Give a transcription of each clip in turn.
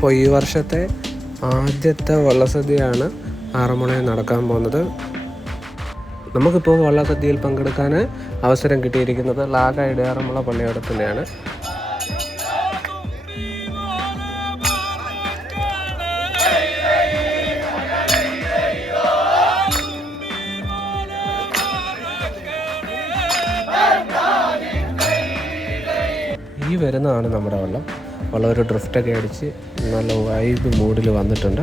അപ്പോൾ ഈ വർഷത്തെ ആദ്യത്തെ വള്ളസദ്യയാണ് ആറന്മുളയിൽ നടക്കാൻ പോകുന്നത്. നമുക്കിപ്പോൾ വള്ളസദ്യയിൽ പങ്കെടുക്കാൻ അവസരം കിട്ടിയിരിക്കുന്നത് ലാഗ ഇടയാറന്മുള പള്ളിയോടത്തിൻ്റെയാണ്. ഈ വരുന്നതാണ് നമ്മുടെ വള്ളം ഒരു ഡ്രിഫ്റ്റൊക്കെ അടിച്ച് നല്ല വൈബ് മൂഡിൽ വന്നിട്ടുണ്ട്.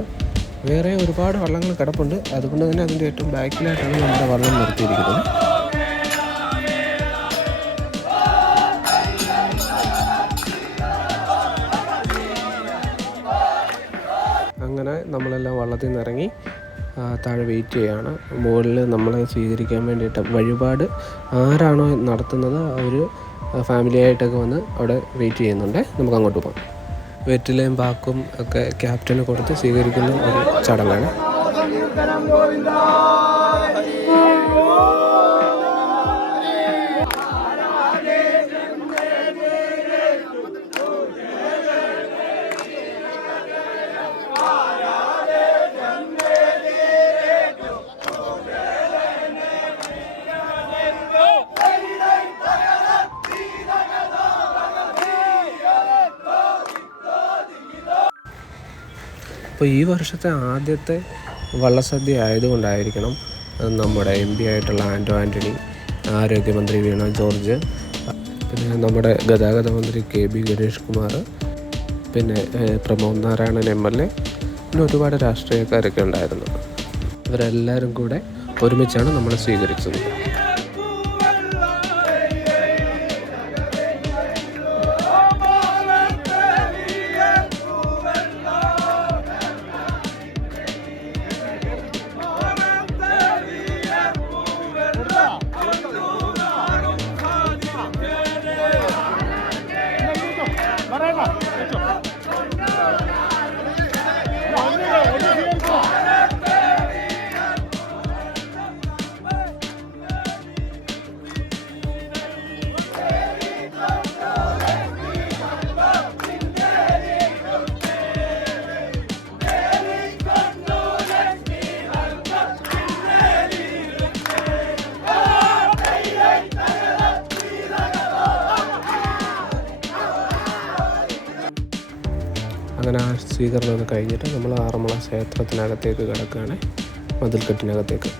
വേറെ ഒരുപാട് വള്ളങ്ങൾ കിടപ്പുണ്ട്. അതുകൊണ്ട് തന്നെ അതിൻ്റെ ഏറ്റവും ബാക്കിലായിട്ടാണ് നമ്മുടെ വള്ളം നിർത്തിയിരിക്കുന്നത്. അങ്ങനെ നമ്മളെല്ലാം വള്ളത്തിൽ നിന്ന് ഇറങ്ങി താഴെ വെയിറ്റ് ചെയ്യുകയാണ്. മുകളിൽ നമ്മളെ സ്വീകരിക്കാൻ വേണ്ടിയിട്ട് വഴിപാട് ആരാണോ നടത്തുന്നത് അവർ ഫാമിലിയായിട്ടൊക്കെ വന്ന് അവിടെ വെയിറ്റ് ചെയ്യുന്നുണ്ട്. നമുക്ക് അങ്ങോട്ട് പോകാം. വെറ്റിലയും പാക്കും ഒക്കെ ക്യാപ്റ്റന് കൊടുത്ത് സ്വീകരിക്കുന്ന ഒരു ചടങ്ങാണ്. അപ്പോൾ ഈ വർഷത്തെ ആദ്യത്തെ വള്ളസദ്യ ആയതുകൊണ്ടായിരിക്കണം നമ്മുടെ MP ആയിട്ടുള്ള ആൻ്റണി, ആരോഗ്യമന്ത്രി വീണ ജോർജ്, പിന്നെ നമ്മുടെ ഗതാഗത മന്ത്രി KB ഗണേഷ് കുമാർ, പിന്നെ പ്രമോദ് നാരായണൻ MLA, പിന്നെ ഒരുപാട് രാഷ്ട്രീയക്കാരൊക്കെ ഉണ്ടായിരുന്നു. ഇവരെല്ലാവരും കൂടെ ഒരുമിച്ചാണ് നമ്മളെ സ്വീകരിച്ചത്. അങ്ങനെ ആ സ്വീകരണമൊക്കെ കഴിഞ്ഞിട്ട് നമ്മൾ ആറന്മുള ക്ഷേത്രത്തിനകത്തേക്ക് കിടക്കുകയാണ്, മതിൽക്കെട്ടിനകത്തേക്ക്.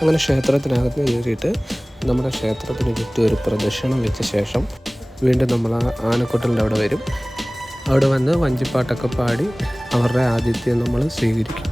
അങ്ങനെ ക്ഷേത്രത്തിനകത്ത് കയറിയിട്ട് നമ്മുടെ ക്ഷേത്രത്തിന് ചുറ്റും ഒരു പ്രദക്ഷിണം വെച്ച ശേഷം വീണ്ടും നമ്മൾ ആ ആനക്കൊട്ടലിൻ്റെ അവിടെ വരും. അവിടെ വന്ന് വഞ്ചിപ്പാട്ടൊക്കെ പാടി അവരുടെ ആതിഥ്യം നമ്മൾ സ്വീകരിക്കും.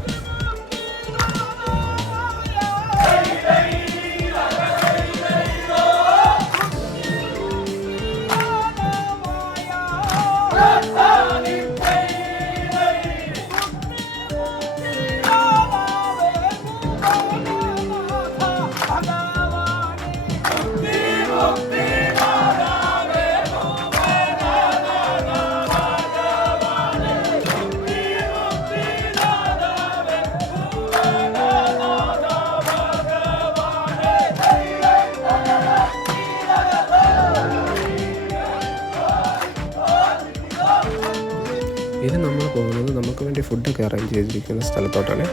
ഇത് നമ്മൾ പോകുന്നത് നമുക്ക് വേണ്ടി ഫുഡൊക്കെ അറേഞ്ച് ചെയ്തിരിക്കുന്ന സ്ഥലത്തോട്ടാണ്.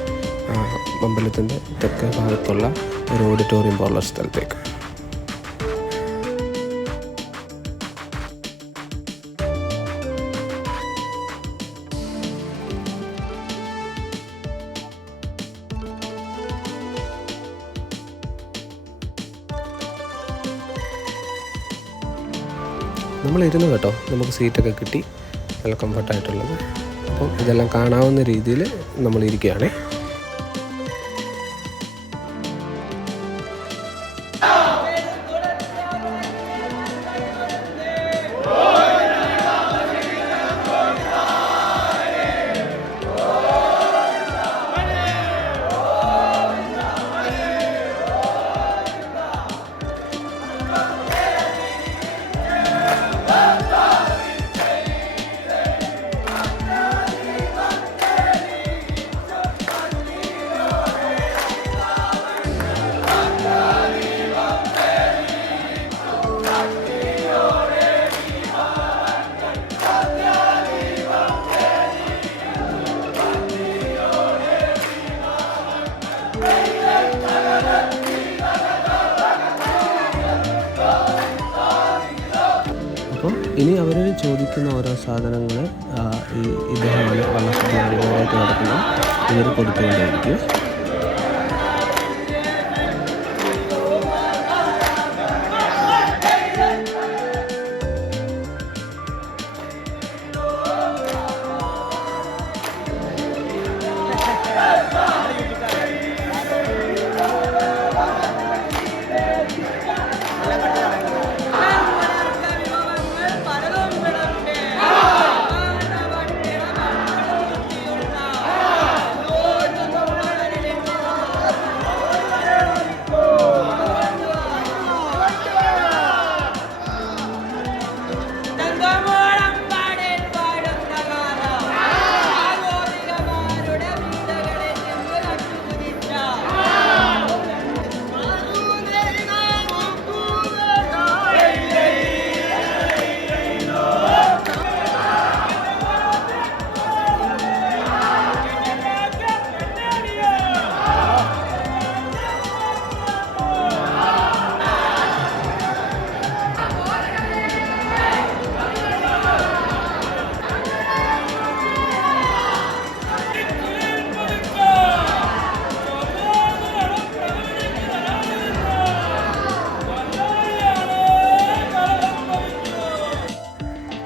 അമ്പലത്തിൻ്റെ തെക്കേ ഭാഗത്തുള്ള ഒരു ഓഡിറ്റോറിയം പോലുള്ള സ്ഥലത്തേക്ക്. നമ്മളിരുന്ന് കേട്ടോ, നമുക്ക് സീറ്റൊക്കെ കിട്ടി, നല്ല കംഫർട്ടായിട്ടുള്ളത്. അപ്പം ഇതെല്ലാം കാണാവുന്ന രീതിയിൽ നമ്മളിരിക്കുകയാണേ. ഇനി അവർ ചോദിക്കുന്ന ഓരോ സാധനങ്ങൾ ഇദ്ദേഹമാണ് വള്ളസദ്യ വഴിപാടായിട്ട് നടക്കുന്നത്, ഇവർ കൊടുത്തുകൊണ്ടേയിരിക്കും.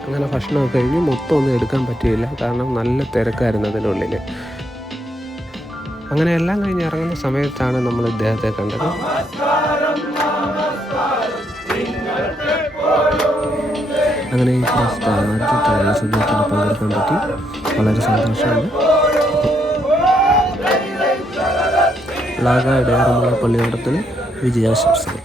അങ്ങനെ ഭക്ഷണമൊക്കെ കഴിഞ്ഞ് മൊത്തം ഒന്നും എടുക്കാൻ പറ്റിയില്ല, കാരണം നല്ല തിരക്കായിരുന്നു അതിനുള്ളിൽ. അങ്ങനെ എല്ലാം കഴിഞ്ഞ് ഇറങ്ങുന്ന സമയത്താണ് നമ്മൾ ഇദ്ദേഹത്തെ കണ്ടത്. അങ്ങനെ ഈ പ്രാവശ്യത്തെ ആദ്യത്തെ വള്ളസദ്യത്തിന് പങ്കെടുക്കാൻ പറ്റി, വളരെ സന്തോഷമുണ്ട്. ലാഗ ഇടയാറുമുള്ള പള്ളിയോടത്തിന് വിജയാശംസകൾ.